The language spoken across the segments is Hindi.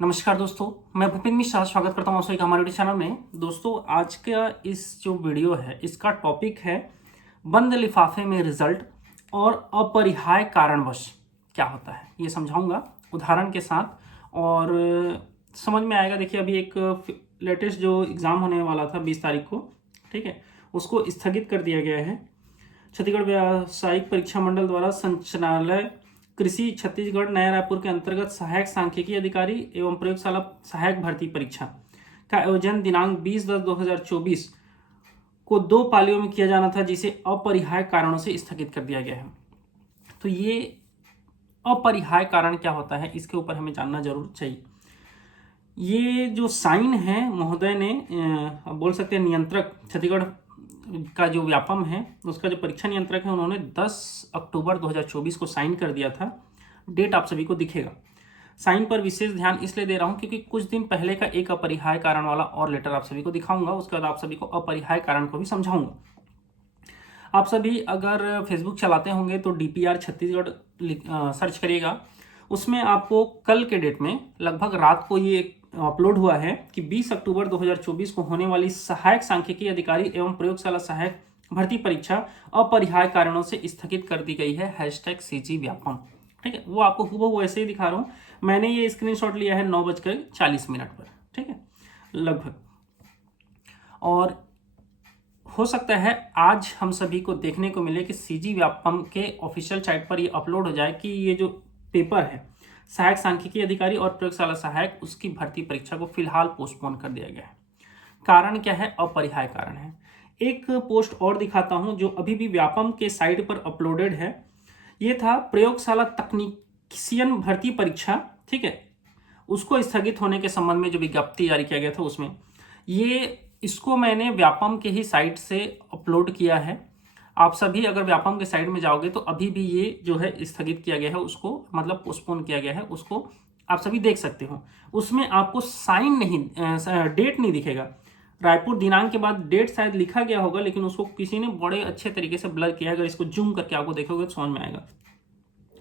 नमस्कार दोस्तों, मैं भूपिन मिश्रा स्वागत करता हूँ आप सभी का हमारे यूट्यूब चैनल में। दोस्तों, आज का इस जो वीडियो है इसका टॉपिक है बंद लिफाफे में रिजल्ट और अपरिहार्य कारणवश क्या होता है, ये समझाऊंगा उदाहरण के साथ और समझ में आएगा। देखिए, अभी एक लेटेस्ट जो एग्ज़ाम होने वाला था 20 तारीख को, ठीक है, उसको स्थगित कर दिया गया है। छत्तीसगढ़ व्यावसायिक परीक्षा मंडल द्वारा संचालय कृषि छत्तीसगढ़ नया रायपुर के अंतर्गत सहायक सांख्यिकी अधिकारी एवं प्रयोगशाला सहायक भर्ती परीक्षा का आयोजन दिनांक 20/10/2024 को 2 पालियों में किया जाना था, जिसे अपरिहार्य कारणों से स्थगित कर दिया गया है। तो ये अपरिहार्य कारण क्या होता है, इसके ऊपर हमें जानना जरूर चाहिए। ये जो साइन है महोदय ने बोल सकते हैं नियंत्रक छत्तीसगढ़ का जो व्यापम है उसका जो परीक्षा नियंत्रक है, उन्होंने 10 अक्टूबर 2024 को साइन कर दिया था। डेट आप सभी को दिखेगा। साइन पर विशेष ध्यान इसलिए दे रहा हूं क्योंकि कुछ दिन पहले का एक अपरिहार्य कारण वाला और लेटर आप सभी को दिखाऊंगा, उसके बाद आप सभी को अपरिहार्य कारण को भी समझाऊंगा। आप सभी अगर फेसबुक चलाते होंगे तो DPR छत्तीसगढ़ सर्च करिएगा। उसमें आपको कल के डेट में लगभग रात को ये अपलोड हुआ है कि 20 अक्टूबर 2024 को होने वाली सहायक सांख्यिकी अधिकारी एवं प्रयोगशाला सहायक भर्ती परीक्षा अपरिहार्य कारणों से स्थगित कर दी गई है। #CG व्यापम, ठीक है। वो आपको हूबहू वैसे ही दिखा रहा हूँ। मैंने ये स्क्रीनशॉट लिया है 9:40 पर, ठीक है, लगभग। और हो सकता है आज हम सभी को देखने को मिले कि CG व्यापम के ऑफिशियल साइट पर ये अपलोड हो जाए कि ये जो पेपर है सहायक सांख्यिकी अधिकारी और प्रयोगशाला सहायक, उसकी भर्ती परीक्षा को फिलहाल पोस्टपोन कर दिया गया है। कारण क्या है? अपरिहार्य कारण है। एक पोस्ट और दिखाता हूं जो अभी भी व्यापम के साइट पर अपलोडेड है। ये था प्रयोगशाला तकनीशियन भर्ती परीक्षा, ठीक है, उसको स्थगित होने के संबंध में जो विज्ञप्ति जारी किया गया था उसमें इसको मैंने व्यापम के ही साइट से अपलोड किया है। आप सभी अगर व्यापम के साइट में जाओगे तो अभी भी ये जो है स्थगित किया गया है, उसको मतलब पोस्टपोन किया गया है, उसको आप सभी देख सकते हो। उसमें आपको साइन नहीं, डेट नहीं दिखेगा। रायपुर दिनांक के बाद डेट शायद लिखा गया होगा, लेकिन उसको किसी ने बड़े अच्छे तरीके से ब्लर किया है। अगर इसको जूम करके आपको देखोगे तो समझ में आएगा,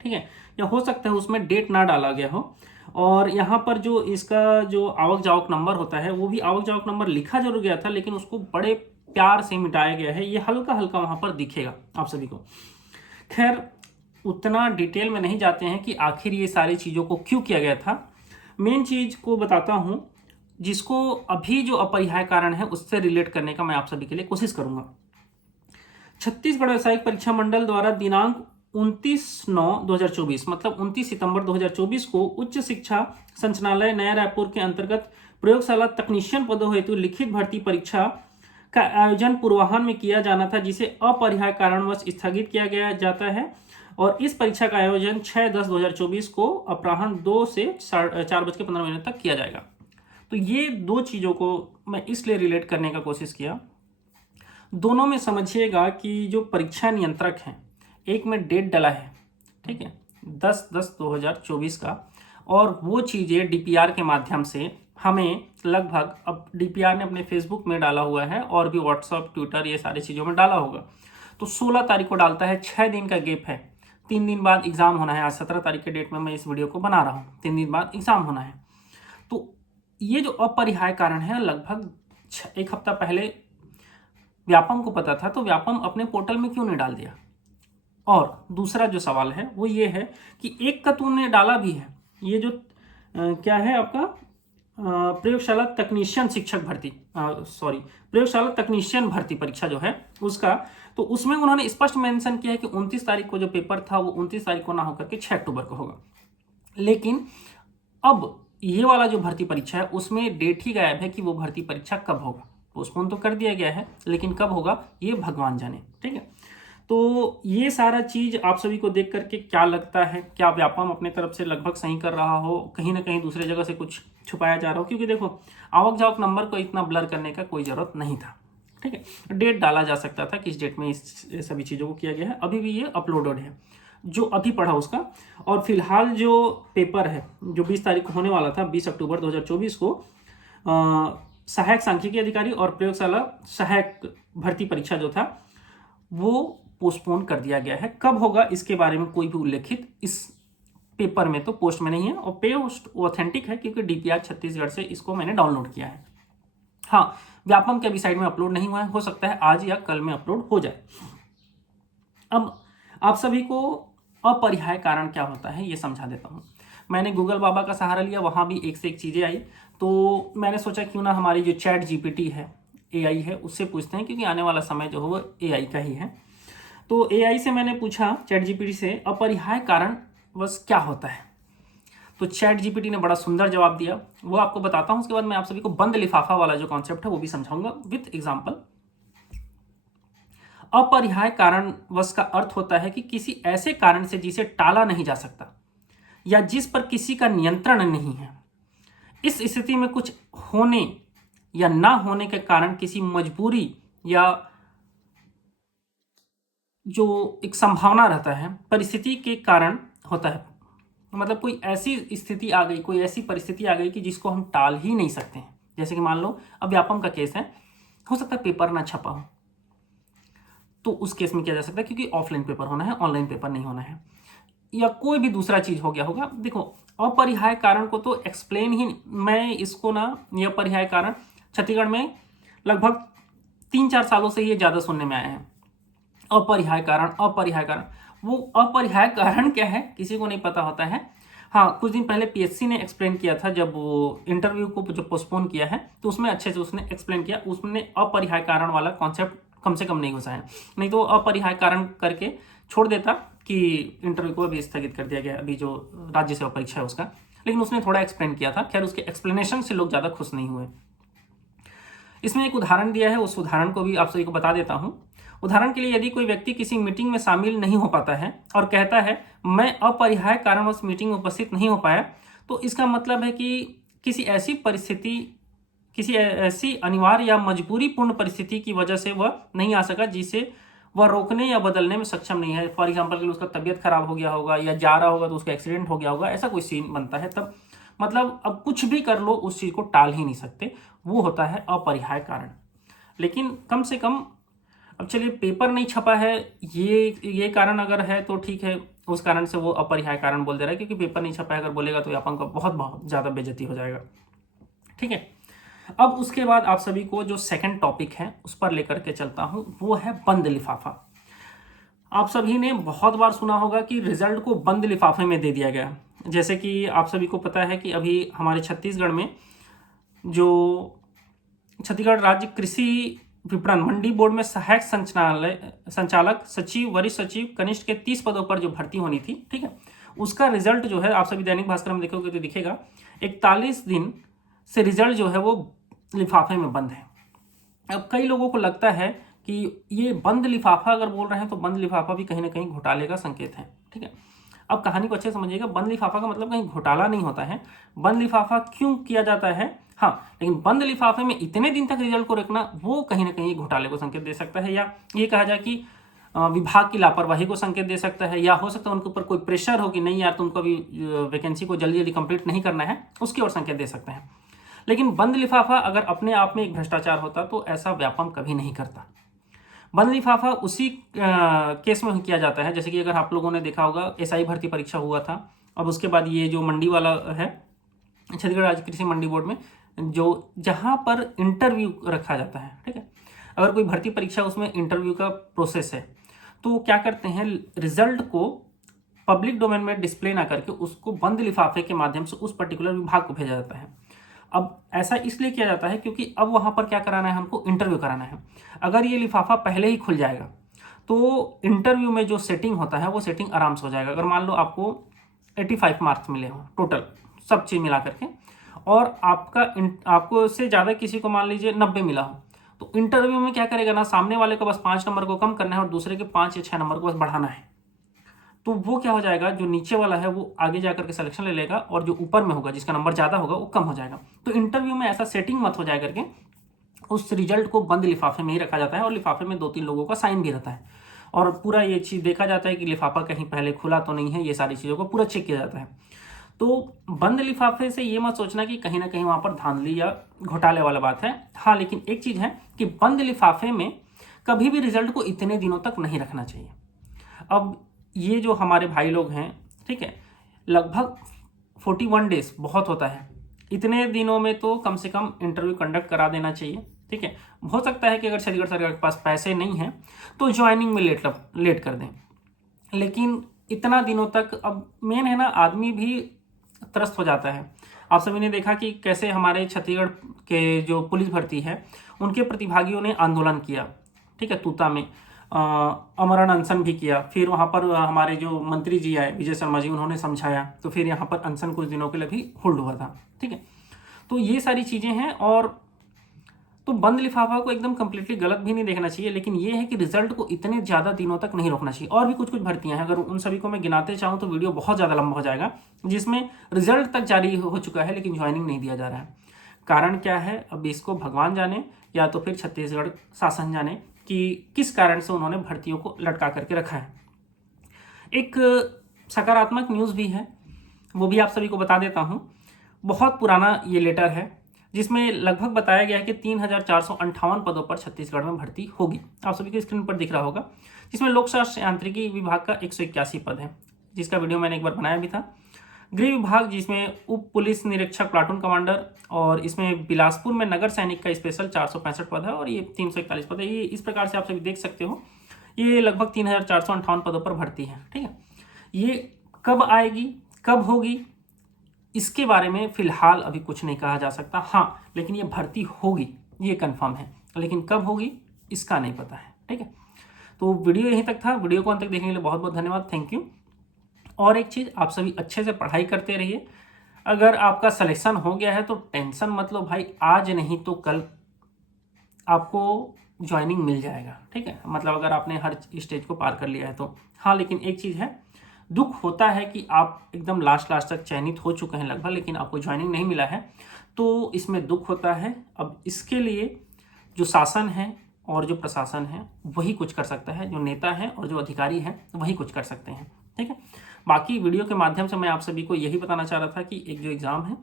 ठीक है। या हो सकता है उसमें डेट ना डाला गया हो। और यहाँ पर जो इसका जो आवक जावक नंबर होता है वो भी आवक जावक नंबर लिखा जरूर गया था, लेकिन उसको बड़े प्यार से मिटाया गया है। ये हल्का हल्का वहां पर दिखेगा आप सभी को। खैर, उतना डिटेल में नहीं जाते हैं कि आखिर ये सारी चीज़ों को क्यों किया गया था। मेन चीज को बताता हूं, जिसको अभी जो अपरिहार्य कारण है उससे रिलेट करने का मैं आप सभी के लिए कोशिश करूंगा। छत्तीसगढ़ व्यावसायिक परीक्षा मंडल द्वारा दिनांक 29/9/2024 मतलब 29 सितंबर 2024 को उच्च शिक्षा संचालनालय नया रायपुर के अंतर्गत प्रयोगशाला तकनीशियन पदों हेतु लिखित भर्ती परीक्षा का आयोजन पूर्वाह्न में किया जाना था, जिसे अपरिहार्य कारणवश स्थगित किया गया जाता है। और इस परीक्षा का आयोजन 6/10/2024 को अपराह्न 2 से 4:15 तक किया जाएगा। तो ये दो चीजों को मैं इसलिए रिलेट करने का कोशिश किया। दोनों में समझिएगा कि जो परीक्षा नियंत्रक है, एक में डेट डला है, ठीक है, 10/10/2024 का, और वो चीज़ें DPR के माध्यम से हमें लगभग, अब DPR ने अपने फेसबुक में डाला हुआ है और भी व्हाट्सअप ट्विटर ये सारी चीज़ों में डाला होगा, तो 16 तारीख को डालता है। 6 दिन का गेप है, 3 दिन बाद एग्ज़ाम होना है। आज 17 तारीख के डेट में मैं इस वीडियो को बना रहा हूँ, 3 दिन बाद एग्ज़ाम होना है। तो ये जो अपरिहार्य कारण है, लगभग 1 हफ्ता पहले व्यापम को पता था, तो व्यापम अपने पोर्टल में क्यों नहीं डाल दिया। और दूसरा जो सवाल है वो ये है कि एक का तूने डाला भी है, ये जो क्या है आपका प्रयोगशाला तकनीशियन शिक्षक भर्ती, प्रयोगशाला तकनीशियन भर्ती परीक्षा जो है उसका, तो उसमें उन्होंने स्पष्ट मेंशन किया है कि 29 तारीख को जो पेपर था वो 29 तारीख को ना होकर के 6 अक्टूबर को होगा। लेकिन अब ये वाला जो भर्ती परीक्षा है उसमें डेट ही गायब है कि वो भर्ती परीक्षा कब होगा। पोस्टपोन तो कर दिया गया है, लेकिन कब होगा ये भगवान जाने, ठीक है। तो ये सारा चीज आप सभी को देख करके क्या लगता है, क्या व्यापम अपने तरफ से लगभग सही कर रहा हो, कहीं ना कहीं दूसरे जगह से कुछ छुपाया जा रहा हो? क्योंकि देखो, आवक जावक नंबर को इतना ब्लर करने का कोई जरूरत नहीं था, ठीक है। डेट डाला जा सकता था कि इस डेट में इस सभी चीजों को किया गया है। अभी भी ये अपलोडेड है जो अभी पढ़ा उसका। और फिलहाल जो पेपर है जो 20 तारीख को होने वाला था, 20 अक्टूबर 2024 को सहायक सांख्यिकी अधिकारी और प्रयोगशाला सहायक भर्ती परीक्षा जो था वो पोस्टपोन कर दिया गया है। कब होगा इसके बारे में कोई भी उल्लेखित इस पेपर में तो पोस्ट में नहीं है, और पोस्ट ऑथेंटिक है क्योंकि डीपीआर छत्तीसगढ़ से इसको मैंने डाउनलोड किया है। हाँ, व्यापम के अभी साइड में अपलोड नहीं हुआ है, हो सकता है आज या कल में अपलोड हो जाए। अब आप सभी को अपरिहार्य कारण क्या होता है ये समझा देता हूँ। मैंने गूगल बाबा का सहारा लिया, वहाँ भी एक से एक चीज़ें आई, तो मैंने सोचा क्यों ना हमारी जो चैट जीपीटी है, एआई है, उससे पूछते हैं, क्योंकि आने वाला समय जो है वो एआई का ही है। तो एआई से मैंने पूछा, चैट जीपीटी से, अपरिहार्य कारण बस क्या होता है। तो चैट जीपीटी ने बड़ा सुंदर जवाब दिया, वो आपको बताता हूँ। उसके बाद मैं आप सभी को बंद लिफाफा वाला जो कॉन्सेप्ट है वो भी समझाऊंगा विथ एग्जाम्पल। अपरिहार्य कारणवश का अर्थ होता है कि किसी ऐसे कारण से जिसे टाला नहीं जा सकता या जिस पर किसी का नियंत्रण नहीं है। इस स्थिति में कुछ होने या ना होने के कारण किसी मजबूरी या जो एक संभावना रहता है परिस्थिति के कारण होता है। मतलब कोई ऐसी स्थिति आ गई, कोई ऐसी परिस्थिति आ गई कि जिसको हम टाल ही नहीं सकते हैं। जैसे कि मान लो अब व्यापम का केस है, हो सकता है पेपर ना छपा हो, तो उस केस में किया जा सकता है, क्योंकि ऑफलाइन पेपर होना है, ऑनलाइन पेपर नहीं होना है, या कोई भी दूसरा चीज हो गया होगा। देखो, अपरिहार्य कारण को तो एक्सप्लेन ही, मैं इसको ना, ये अपरिहार्य कारण छत्तीसगढ़ में लगभग 3-4 सालों से ये ज्यादा सुनने में आए हैं। अपरिहार्य कारण, अपरिहार्य कारण, वो अपरिहार्य कारण क्या है किसी को नहीं पता होता है। हाँ, कुछ दिन पहले पीएससी ने एक्सप्लेन किया था, जब वो इंटरव्यू को जो पोस्टपोन किया है, तो उसमें अच्छे से उसने एक्सप्लेन किया, उसने अपरिहार्य कारण वाला कॉन्सेप्ट कम से कम नहीं घुसाया, नहीं तो अपरिहार्य कारण करके छोड़ देता कि इंटरव्यू को अभी स्थगित कर दिया गया, अभी जो राज्य सेवा परीक्षा है उसका। लेकिन उसने थोड़ा एक्सप्लेन किया था, खैर उसके एक्सप्लेनेशन से लोग ज़्यादा खुश नहीं हुए। इसमें एक उदाहरण दिया है, उस उदाहरण को भी आप सभी को बता देता हूँ। उदाहरण के लिए, यदि कोई व्यक्ति किसी मीटिंग में शामिल नहीं हो पाता है और कहता है मैं अपरिहार्य कारणवश मीटिंग में उपस्थित नहीं हो पाया, तो इसका मतलब है कि किसी ऐसी परिस्थिति, किसी ऐसी अनिवार्य या मजबूरीपूर्ण परिस्थिति की वजह से वह नहीं आ सका जिसे वह रोकने या बदलने में सक्षम नहीं है। फॉर एग्जाम्पल के लिए उसका तबीयत खराब हो गया होगा, या जा रहा होगा तो उसका एक्सीडेंट हो गया होगा, ऐसा कोई सीन बनता है तब, मतलब अब कुछ भी कर लो उस चीज को टाल ही नहीं सकते, वो होता है अपरिहार्य कारण। लेकिन कम से कम, अब चलिए पेपर नहीं छपा है, ये कारण अगर है तो ठीक है, उस कारण से वो अपरिहार्य कारण बोल दे रहा है, क्योंकि पेपर नहीं छपा है अगर बोलेगा तो व्यापम का बहुत बहुत ज्यादा बेइज्जती हो जाएगा। ठीक है, अब उसके बाद आप सभी को जो सेकंड टॉपिक है उस पर लेकर के चलता हूं, वो है बंद लिफाफा। आप सभी ने बहुत बार सुना होगा कि रिजल्ट को बंद लिफाफे में दे दिया गया। जैसे कि आप सभी को पता है कि अभी हमारे छत्तीसगढ़ में जो छत्तीसगढ़ राज्य कृषि विपणन मंडी बोर्ड में सहायक संचालक, सचिव, वरिष्ठ सचिव, कनिष्ठ के 30 पदों पर जो भर्ती होनी थी, ठीक है, उसका रिजल्ट जो है आप सभी दैनिक भास्कर में देखोगे तो दिखेगा 41 दिन से रिजल्ट जो है वो लिफाफे में बंद है। अब कई लोगों को लगता है कि ये बंद लिफाफा अगर बोल रहे हैं तो बंद लिफाफा भी कहीं ना कहीं घोटाले का संकेत है। ठीक है, अब कहानी को अच्छे समझिएगा, बंद लिफाफा का मतलब कहीं घोटाला नहीं होता है। बंद लिफाफा क्यों किया जाता है, हाँ, लेकिन बंद लिफाफे में इतने दिन तक रिजल्ट को रखना वो कहीं ना कहीं घोटाले को संकेत दे सकता है, या ये कहा जाए कि विभाग की लापरवाही को संकेत दे सकता है, या हो सकता है उनके ऊपर कोई प्रेशर हो कि नहीं यार तुमको अभी वैकेंसी को जल्दी जल्दी कंप्लीट नहीं करना है, उसकी ओर संकेत दे सकते हैं। लेकिन बंद लिफाफा अगर अपने आप में एक भ्रष्टाचार होता तो ऐसा व्यापम कभी नहीं करता। बंद लिफाफा उसी केस में किया जाता है, जैसे कि अगर आप लोगों ने देखा होगा एसआई भर्ती परीक्षा हुआ था, अब उसके बाद ये जो मंडी वाला है छत्तीसगढ़ राज्य कृषि मंडी बोर्ड में, जो जहाँ पर इंटरव्यू रखा जाता है, ठीक है, अगर कोई भर्ती परीक्षा उसमें इंटरव्यू का प्रोसेस है, तो वो क्या करते हैं, रिजल्ट को पब्लिक डोमेन में डिस्प्ले ना करके उसको बंद लिफाफे के माध्यम से उस पर्टिकुलर विभाग को भेजा जाता है। अब ऐसा इसलिए किया जाता है क्योंकि अब वहां पर क्या कराना है, हमको इंटरव्यू कराना है। अगर ये लिफाफा पहले ही खुल जाएगा तो इंटरव्यू में जो सेटिंग होता है वो सेटिंग आराम से हो जाएगा। अगर मान लो आपको 85 मार्क्स मिले हो टोटल सब चीज मिला करके, और आपको से ज्यादा किसी को मान लीजिए 90 मिला हो, तो इंटरव्यू में क्या करेगा ना, सामने वाले को बस 5 नंबर को कम करना है और दूसरे के 5 या 6 नंबर को बस बढ़ाना है। तो वो क्या हो जाएगा, जो नीचे वाला है वो आगे जाकर के सिलेक्शन ले लेगा, और जो ऊपर में होगा जिसका नंबर ज्यादा होगा वो कम हो जाएगा। तो इंटरव्यू में ऐसा सेटिंग मत हो जाए करके उस रिजल्ट को बंद लिफाफे में ही रखा जाता है, और लिफाफे में 2-3 लोगों का साइन भी रहता है, और पूरा ये चीज देखा जाता है कि लिफाफा कहीं पहले खुला तो नहीं है, ये सारी चीजों को पूरा चेक किया जाता है। तो बंद लिफाफे से ये मत सोचना कि कहीं ना कहीं वहां पर धांधली या घोटाले वाला बात है। हाँ, लेकिन एक चीज है कि बंद लिफाफे में कभी भी रिजल्ट को इतने दिनों तक नहीं रखना चाहिए। अब ये जो हमारे भाई लोग हैं, ठीक है, लगभग 41 डेज बहुत होता है। इतने दिनों में तो कम से कम इंटरव्यू कंडक्ट करा देना चाहिए, ठीक है। हो सकता है कि अगर छत्तीसगढ़ सरकार के पास पैसे नहीं हैं तो ज्वाइनिंग में लेट कर दें, लेकिन इतना दिनों तक, अब मेन है ना, आदमी भी त्रस्त हो जाता है। आप सभी ने देखा कि कैसे हमारे छत्तीसगढ़ के जो पुलिस भर्ती है उनके प्रतिभागियों ने आंदोलन किया, ठीक है, तूता में अमरण अनशन भी किया। फिर वहाँ पर हमारे जो मंत्री जी आए, विजय शर्मा जी, उन्होंने समझाया, तो फिर यहाँ पर अनशन कुछ दिनों के लिए भी होल्ड हुआ था, ठीक है। तो ये सारी चीज़ें हैं। और तो बंद लिफाफा को एकदम कंप्लीटली गलत भी नहीं देखना चाहिए, लेकिन ये है कि रिजल्ट को इतने ज़्यादा दिनों तक नहीं रोकना चाहिए। और भी कुछ कुछ भर्तियां हैं, अगर उन सभी को मैं गिनाते चाहूँ तो वीडियो बहुत ज़्यादा लंबा हो जाएगा, जिसमें रिजल्ट तक जारी हो चुका है लेकिन ज्वाइनिंग नहीं दिया जा रहा है। कारण क्या है, अब इसको भगवान जाने या तो फिर छत्तीसगढ़ शासन जाने कि किस कारण से उन्होंने भर्तियों को लटका करके रखा है। एक सकारात्मक न्यूज़ भी है, वो भी आप सभी को बता देता हूँ। बहुत पुराना ये लेटर है, जिसमें लगभग बताया गया है कि 3,458 पदों पर छत्तीसगढ़ में भर्ती होगी। आप सभी को स्क्रीन पर दिख रहा होगा, जिसमें लोक शास्त्र यांत्रिकी विभाग का 181 पद है, जिसका वीडियो मैंने एक बार बनाया भी था। गृह विभाग, जिसमें उप पुलिस निरीक्षक, प्लाटून कमांडर, और इसमें बिलासपुर में नगर सैनिक का स्पेशल 465 पद है, और ये 341 पद है। ये इस प्रकार से आप सभी देख सकते हो, ये लगभग 3,458 पदों पर भर्ती है, ठीक है। ये कब आएगी, कब होगी, इसके बारे में फिलहाल अभी कुछ नहीं कहा जा सकता। हाँ, लेकिन ये भर्ती होगी, ये कंफर्म है, लेकिन कब होगी इसका नहीं पता है, ठीक है। तो वीडियो यहीं तक था। वीडियो को अंत तक देखने के लिए बहुत बहुत धन्यवाद, थैंक यू। और एक चीज़, आप सभी अच्छे से पढ़ाई करते रहिए। अगर आपका सिलेक्शन हो गया है तो टेंशन मत लो भाई, आज नहीं तो कल आपको ज्वाइनिंग मिल जाएगा, ठीक है। मतलब अगर आपने हर स्टेज को पार कर लिया है तो। हाँ, लेकिन एक चीज़ है, दुख होता है कि आप एकदम लास्ट तक चयनित हो चुके हैं लगभग, लेकिन आपको ज्वाइनिंग नहीं मिला है, तो इसमें दुख होता है। अब इसके लिए जो शासन है और जो प्रशासन है वही कुछ कर सकता है, जो नेता है और जो अधिकारी हैं वही कुछ कर सकते हैं, ठीक है। बाकी वीडियो के माध्यम से मैं आप सभी को यही बताना चाह रहा था कि एक जो एग्ज़ाम है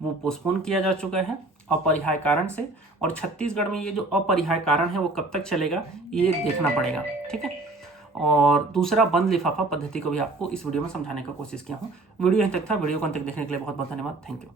वो पोस्टपोन किया जा चुका है अपरिहार्य कारण से, और छत्तीसगढ़ में ये जो अपरिहार्य कारण है वो कब तक चलेगा ये देखना पड़ेगा, ठीक है। और दूसरा, बंद लिफाफा पद्धति को भी आपको इस वीडियो में समझाने का कोशिश किया हूँ। वीडियो यहीं तक था। वीडियो को अंत तक देखने के लिए बहुत बहुत धन्यवाद, थैंक यू।